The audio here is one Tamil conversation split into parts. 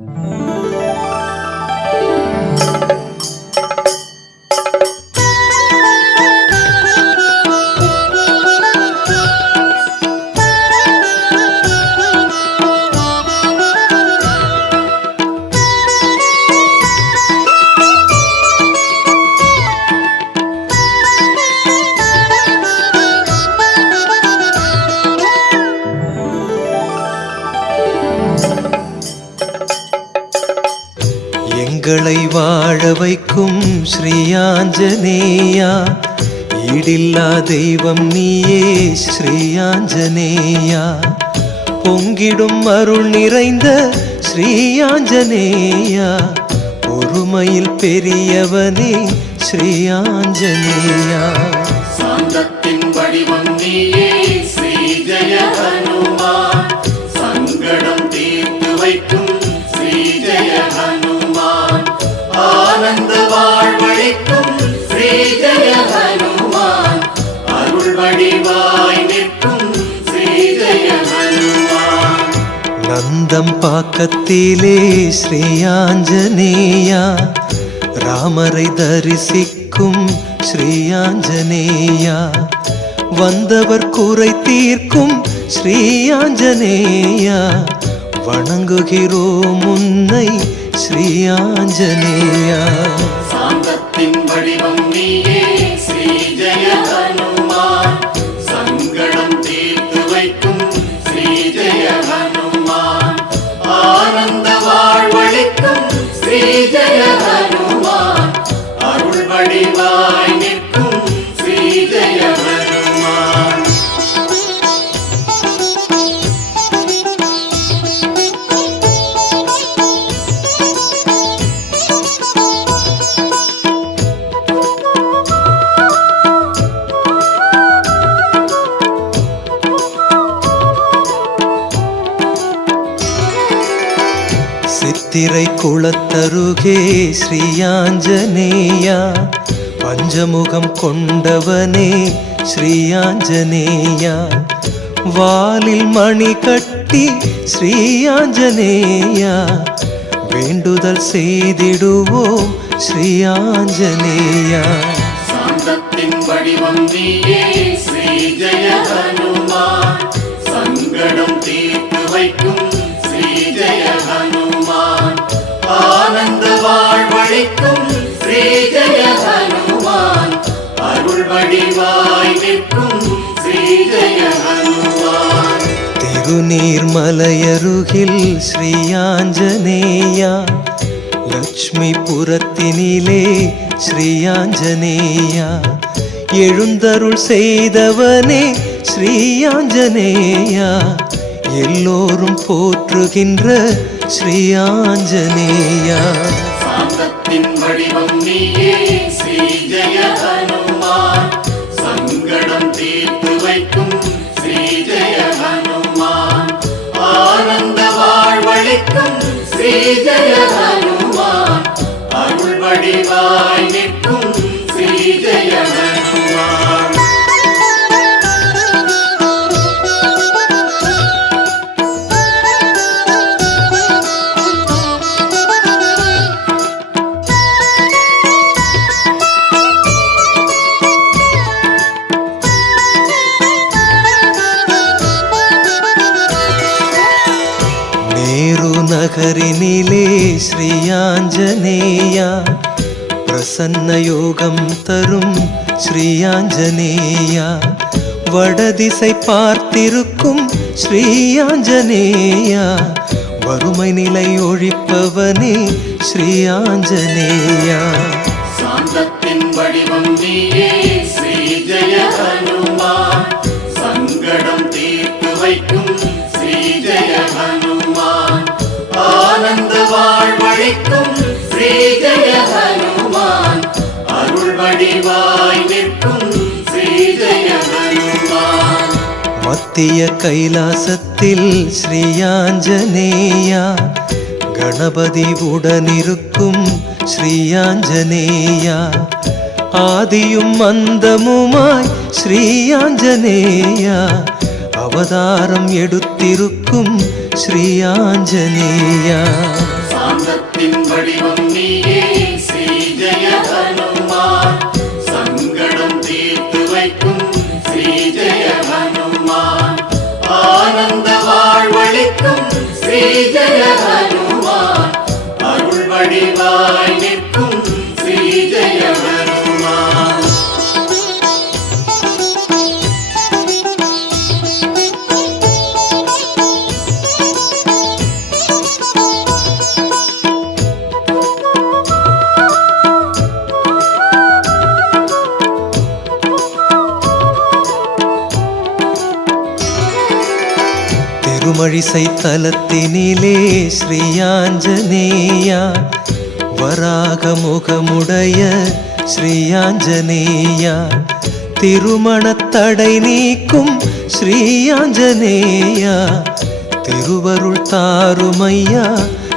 Mm-hmm. தெய்வம் நீயே ஸ்ரீயாஞ்சனேயா பொங்கிடும் அருள் நிறைந்த ஸ்ரீயாஞ்சனேயா பொறுமையில் பெரியவனே ஸ்ரீயாஞ்சனேயா சாந்தத்தின் வடிவம் நீயே அந்தம் பாக்கத்திலே ஸ்ரீயாஞ்சனேயா ராமரை தரிசிக்கும் ஸ்ரீயாஞ்சனேயா வந்தவர் குறை தீர்க்கும் ஸ்ரீயாஞ்சனேயா வணங்குகிறோம் உன்னை ஸ்ரீயாஞ்சனேயா சாந்தத்தின் வடிவம் நீயே. ஸ்ரீ அருகே ஸ்ரீயாஞ்சனேயா பஞ்சமுகம் கொண்டவனே ஸ்ரீயாஞ்சனேயா வாலில் மணி கட்டி ஸ்ரீயாஞ்சனேயா வேண்டுதல் செய்திடுவோம் ஸ்ரீயாஞ்சனேயா சாந்தத்தின் வடிவம் நீயே ஸ்ரீ ஜெய ஹனுமான் சங்கடம் தீர்த்து வைக்கும் ஸ்ரீ ஜெய ஹனுமான் அழைக்கும் ஸ்ரீ ஜெய ஹனுமான். அருள் வடிவாய் நிற்கும் ஸ்ரீ ஜெய ஹனுமான். திருநீர்மலையருகில் ஸ்ரீயாஞ்சனேயா லக்ஷ்மிபுரத்தினிலே ஸ்ரீயாஞ்சனேயா எழுந்தருள் செய்தவனே ஸ்ரீயாஞ்சனேயா எல்லோரும் போற்றுகின்ற ஸ்ரீயாஞ்சனேயா சாந்தத்தின் வடிவம் நீயே ஸ்ரீ ஜெய ஹனுமான். சங்கடம் தீர்த்து வைக்கும் ஸ்ரீ ஜெய ஹனுமான். ஆனந்த வாழ்வழிக்கும் ஸ்ரீ ஜெய ஹனுமான். அருள் வடிவாய் நிற்கும் ஸ்ரீ ஜெய ஹனுமான். ஸ்ரீயாஞ்சனேயா பிரசன்ன யோகம் தரும் ஸ்ரீயாஞ்சனேயா வடதிசை பார்த்திருக்கும் ஸ்ரீயாஞ்சனேயா வறுமை நிலை ஒழிப்பவனே ஸ்ரீயாஞ்சனேயா வாழ்வழிக்கும் ஸ்ரீ ஜெய ஹனுமான். அருள் வடிவாய் நிற்கும் ஸ்ரீ ஜெய ஹனுமான். மத்திய கைலாசத்தில் ஸ்ரீயாஞ்சனேயா கணபதி உடனிருக்கும் ஸ்ரீயாஞ்சனேயா ஆதியும் மந்தமுமாய் ஸ்ரீயாஞ்சனேயா அவதாரம் எடுத்திருக்கும் ஸ்ரீயாஞ்சனேயா சாந்தத்தின் வடிவம் நீயே. ஸ்ரீ ஜெய ஹனுமான் சங்கடம் தீர்த்து வைக்கும் ஸ்ரீ ஜெய ஹனுமான் ஆனந்த வாழ்வழிக்கும் ஸ்ரீ ஜெய ஹனுமான் அருள் வடிவாய் திருமழிசை தலத்தினிலே ஸ்ரீயாஞ்சனேயா வராக முகமுடைய ஸ்ரீயாஞ்சனேயா திருமணத்தடை நீக்கும் ஸ்ரீயாஞ்சனேயா திருவருள் தாருமையா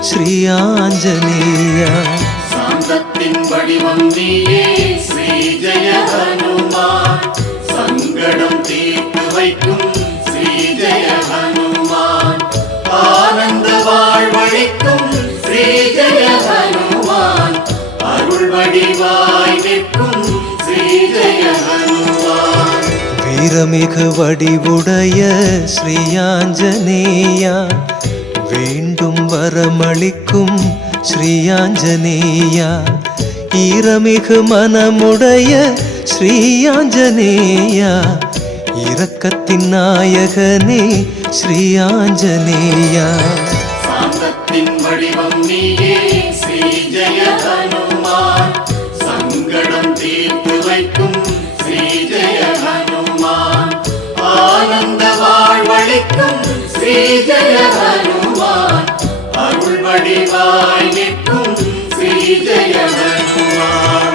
ஸ்ரீயாஞ்சனேயா சாந்தத்தின் வடிவம் நீயே ஸ்ரீ ஜெய ஹனுமான் சங்கடம் தீர்த்து வைக்கும் ஸ்ரீ ஜெய ஹனுமான் அருள் வடிவாய் நிற்கும் ஸ்ரீ ஜெய ஹனுமான் வீரமிகு வடிவுடைய ஸ்ரீயாஞ்சனேயா வேண்டும் வரமளிக்கும் ஸ்ரீயாஞ்சனேயா ஈரமிகு மனமுடைய ஸ்ரீயாஞ்சனேயா இரக்கத்தின் நாயகனே ஸ்ரீயாஞ்சனேயா வடிவம் நீயே ஸ்ரீ ஜெய ஹனுமான் சங்கடம் தீர்த்து வைக்கும் ஸ்ரீ ஜெய ஹனுமான் ஆனந்த வாழ்வழிக்கும் ஸ்ரீ ஜெய ஹனுமான் அருள் வடிவாய் நிற்கும் ஸ்ரீ ஜெய ஹனுமான்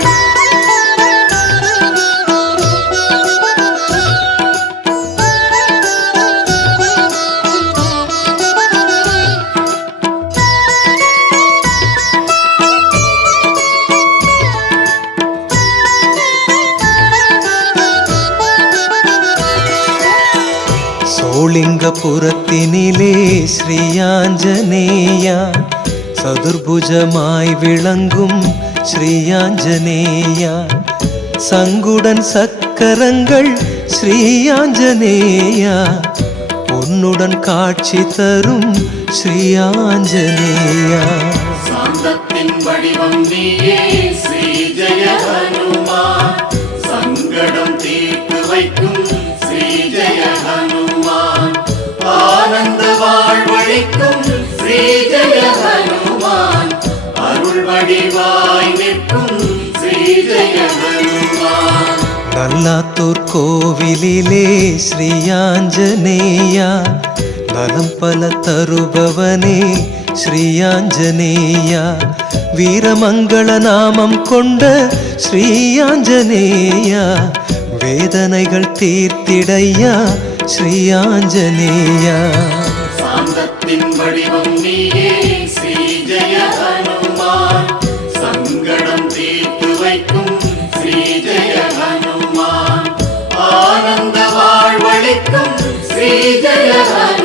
சோளிங்கபுரத்தினிலே ஸ்ரீயாஞ்சனேயா சதுர்புஜமாய் விளங்கும் ஸ்ரீயாஞ்சனேயா சங்குடன் சக்கரங்கள் ஸ்ரீயாஞ்சனேயா உன்னுடன் காட்சி தரும் ஸ்ரீயாஞ்சனேயா சாந்தத்தின் வடிவம் நீயே ஸ்ரீ ஜெய ஹனுமான் சங்கடம் தீர்த்து ஸ்ரீ ஜெய ஹனுமான் அருள் வடிவாய் நிற்கும் ஸ்ரீ ஜெய ஹனுமான் நல்லாத்தூர் கோவிலிலே ஸ்ரீயாஞ்சனேயா நலம் பல தருபவனே ஸ்ரீயாஞ்சனேயா வீரமங்கள நாமம் கொண்ட ஸ்ரீயாஞ்சனேயா வேதனைகள் தீர்த்திடையா ஸ்ரீயாஞ்சனேயா சாந்தத்தின் வடிவம் நீயே ஸ்ரீ ஜெய ஹனுமான். சங்கடம் தீர்த்து வைக்கும் ஸ்ரீ ஜெய ஹனுமான் ஆனந்த வாழ்வழிக்கும் ஸ்ரீ ஜெய ஹனுமான்